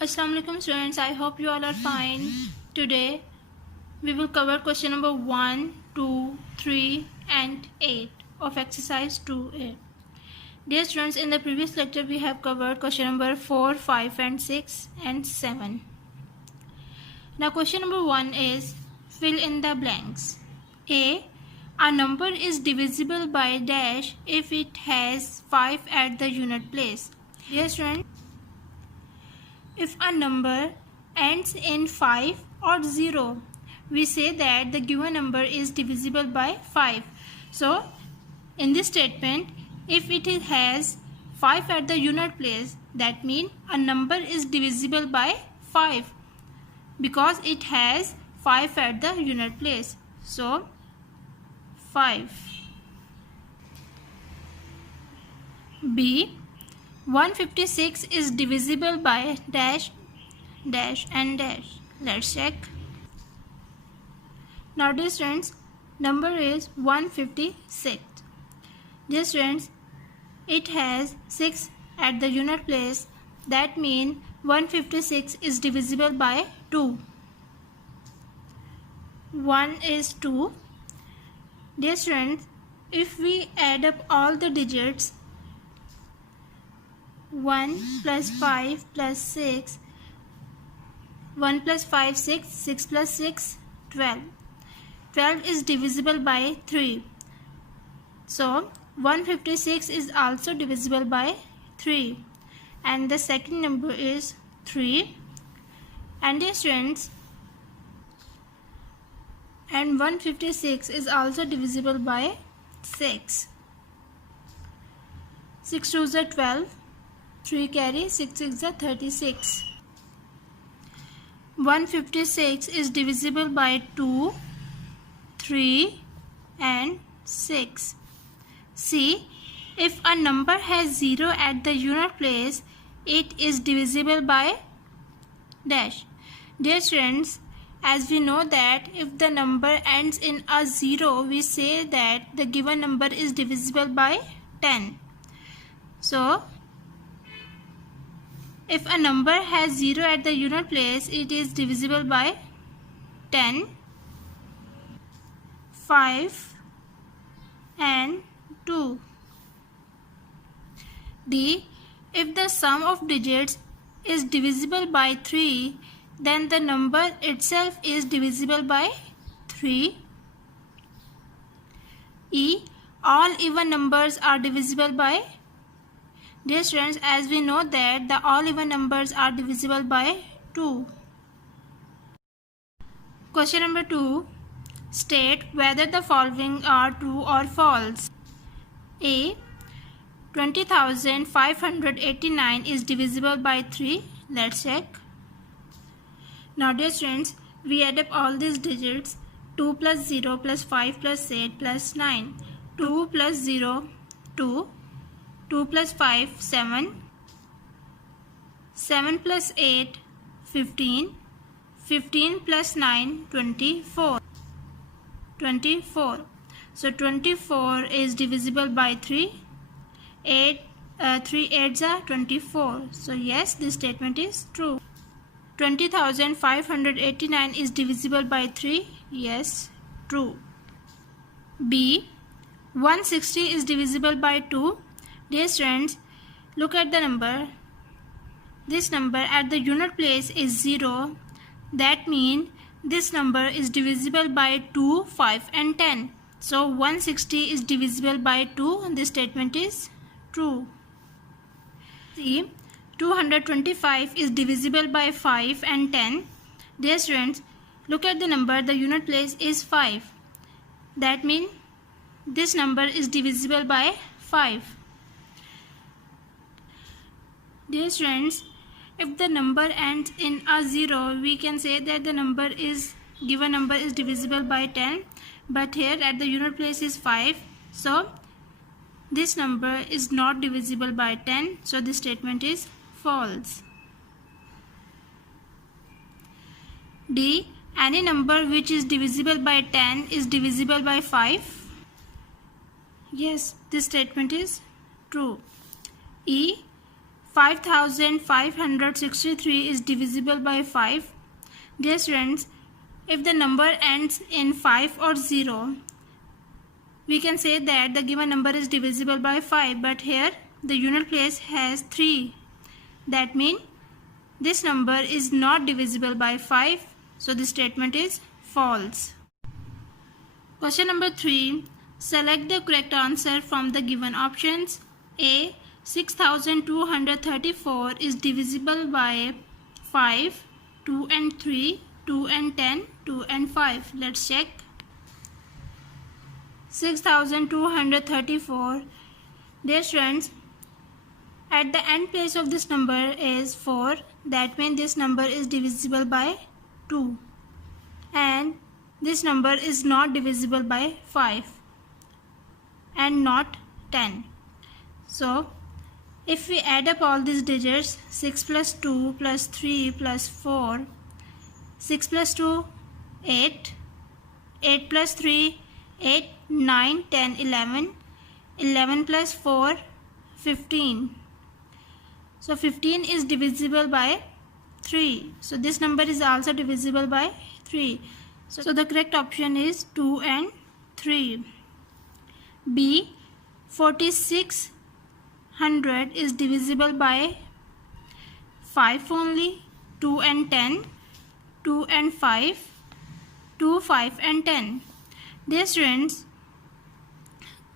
Assalamualaikum students, I hope you all are fine. Today we will cover question number 1, 2, 3 and 8 of exercise 2A. Dear students, in the previous lecture we have covered question number 4, 5 and 6 and 7. Now question number 1 is fill in the blanks. A number is divisible by dash if it has 5 at the unit place. Dear students, if a number ends in 5 or 0, we say that the given number is divisible by 5. So, in this statement, if it has 5 at the unit place, that means a number is divisible by 5 because it has 5 at the unit place. So, 5. B. 156 is divisible by dash, dash and dash. Let's check. Now dear students, number is 156. Dear students, it has 6 at the unit place. That means 156 is divisible by 2. 1 is 2. Dear students, if we add up all the digits, 1 plus 5 plus 6, 1 plus 5, 6, 6 plus 6, 12. 12 is divisible by 3. So, 156 is also divisible by 3. And the second number is 3. And dear students, and 156 is also divisible by 6. 6 2s are 12. 3 carry, 6 6 are 36. 156 is divisible by 2, 3 and 6. See, if a number has 0 at the unit place, it is divisible by dash. Dear students, as we know that if the number ends in a 0, we say that the given number is divisible by 10. So, if a number has 0 at the unit place, it is divisible by 10, 5 and 2. D. If the sum of digits is divisible by 3, then the number itself is divisible by 3. E. All even numbers are divisible by. Dear students, as we know that the all even numbers are divisible by 2. Question number 2. State whether the following are true or false. A. 20,589 is divisible by 3. Let's check. Now dear students, we add up all these digits. 2 plus 0 plus 5 plus 8 plus 9. 2 plus 0, 2. 2 plus 5, 7. 7 plus 8, 15. 15 plus 9, 24. 24. So 24 is divisible by 3. 3 8s are 24. So yes, this statement is true. 20,589 is divisible by 3. Yes, true. B. 160 is divisible by 2. Dear students, look at the number. This number at the unit place is 0. That means this number is divisible by 2, 5 and 10. So 160 is divisible by 2. This statement is true. C. 225 is divisible by 5 and 10. Dear students, look at the number. The unit place is 5. That means this number is divisible by 5. Dear students, if the number ends in a 0, we can say that the given number is divisible by 10. But here at the unit place is 5. So, this number is not divisible by 10. So, this statement is false. D. Any number which is divisible by 10 is divisible by 5. Yes, this statement is true. E. 5563 is divisible by 5. Dear students, if the number ends in 5 or 0, we can say that the given number is divisible by 5, but here the unit place has 3. That means this number is not divisible by 5, so this statement is false. Question number 3. Select the correct answer from the given options. A. 6234 is divisible by 5, 2 and 3, 2 and 10, 2 and 5. Let's check. 6234. Dear students, at the end place of this number is 4. That means this number is divisible by 2. And this number is not divisible by 5 and not 10. So, if we add up all these digits, 6 plus 2 plus 3 plus 4, 6 plus 2, 8, 8 plus 3, 8, 9, 10, 11, 11 plus 4, 15. So 15 is divisible by 3. So this number is also divisible by 3. So the correct option is 2 and 3. B. 4600 is divisible by 5 only, 2 and 10, 2 and 5, 2, 5 and 10. Dear students,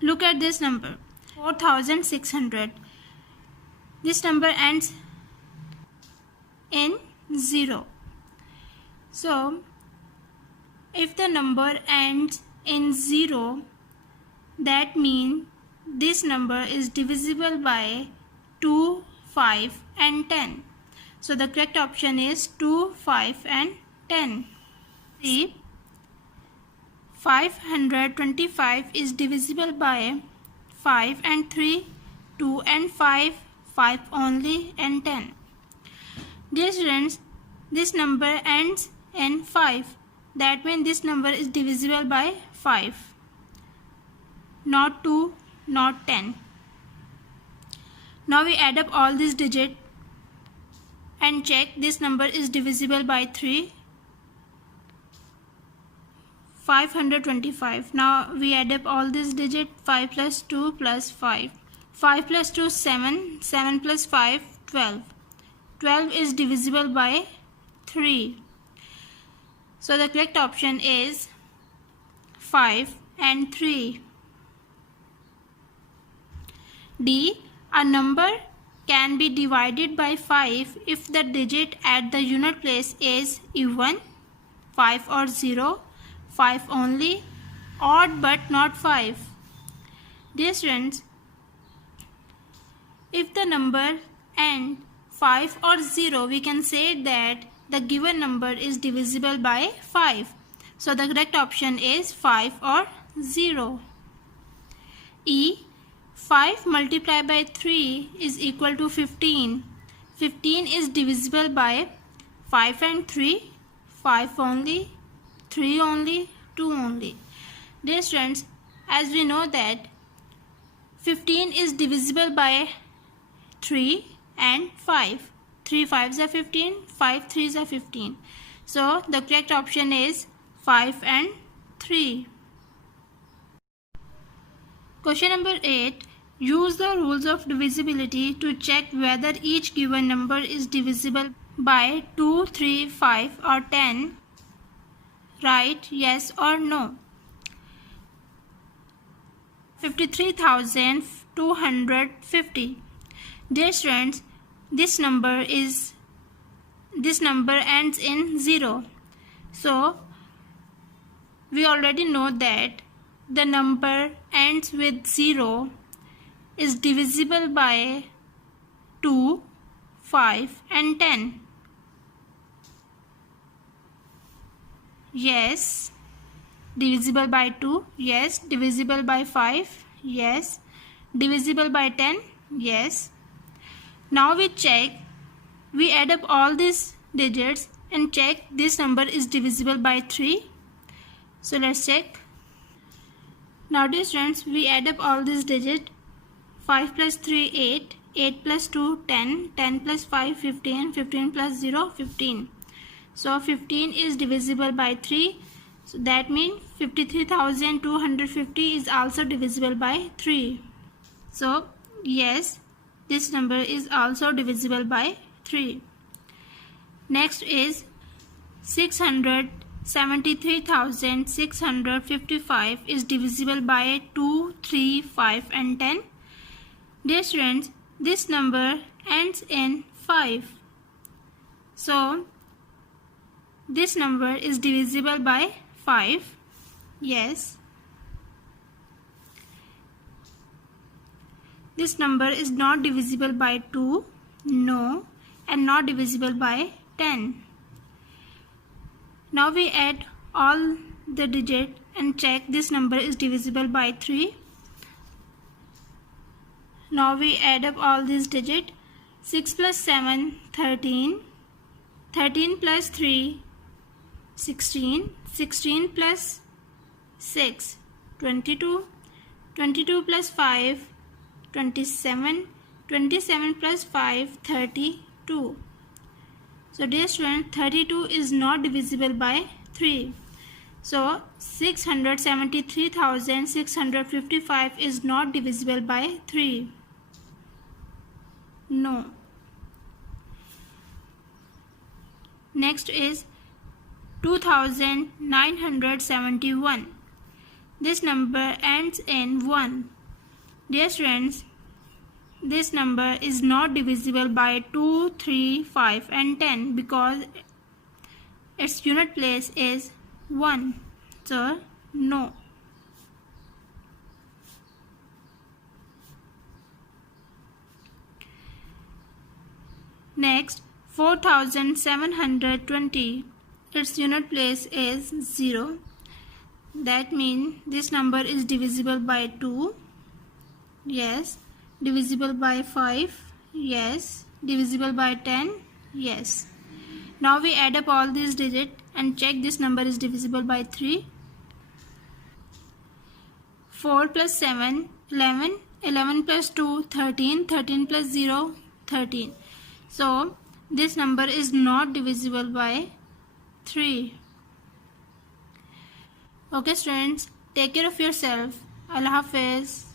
look at this number, 4600. This number ends in 0. So, if the number ends in 0, that means this number is divisible by 2, 5 and 10. So the correct option is 2, 5 and 10. C. 525 is divisible by 5 and 3, 2 and 5, 5 only and 10. Dear students, this number ends in 5. That means this number is divisible by 5. Not 2, not 10. Now we add up all these digits and check this number is divisible by 3. 525. Now we add up all these digits. 5 plus 2 plus 5. 5 plus 2 7. 7 plus 5 12. 12 is divisible by 3. So the correct option is 5 and 3. D. A number can be divided by 5 if the digit at the unit place is even, 5 or 0, 5 only, odd but not 5. Dear students, if the number ends 5 or 0, we can say that the given number is divisible by 5. So the correct option is 5 or 0. E. 5 multiplied by 3 is equal to 15. 15 is divisible by 5 and 3, 5 only, 3 only, 2 only. Dear students, as we know that 15 is divisible by 3 and 5. 3 5s are 15, 5 3s are 15. So the correct option is 5 and 3. Question number 8. Use the rules of divisibility to check whether each given number is divisible by 2, 3, 5 or 10. Write yes or no. 53,250. Dear students, this number ends in 0. So we already know that the number ends with 0 is divisible by 2, 5 and 10. Yes. Divisible by 2. Yes. Divisible by 5. Yes. Divisible by 10. Yes. Now we check. We add up all these digits and check this number is divisible by 3. So let's check. Now dear students, we add up all these digits. 5 plus 3 8. 8 plus 2, 10. 10 plus 5, 15. 15 plus 0, 15. So 15 is divisible by 3. So that means 53,250 is also divisible by 3. So yes, this number is also divisible by 3. Next is 673,655 is divisible by 2, 3, 5 and 10. Dear students, this number ends in 5. So this number is divisible by 5. Yes. This number is not divisible by 2. No. And not divisible by 10. Now we add all the digits and check this number is divisible by 3. Now we add up all these digits. 6 plus 7, 13. 13 plus 3, 16. 16 plus 6, 22. 22 plus 5, 27. 27 plus 5, 32. So dear student, 32 is not divisible by 3. So 673,655 is not divisible by 3. No. Next is 2,971. This number ends in 1. Dear students, this number is not divisible by 2, 3, 5 and 10 because its unit place is 1. So, no. Next, 4,720. Its unit place is 0. That means this number is divisible by 2. Yes. Divisible by 5. Yes. Divisible by 10. Yes. Now we add up all these digits and check this number is divisible by 3. 4 plus 7, 11. 11 plus 2, 13. 13 plus 0, 13. So this number is not divisible by 3. Okay students, take care of yourself. Allah Hafiz.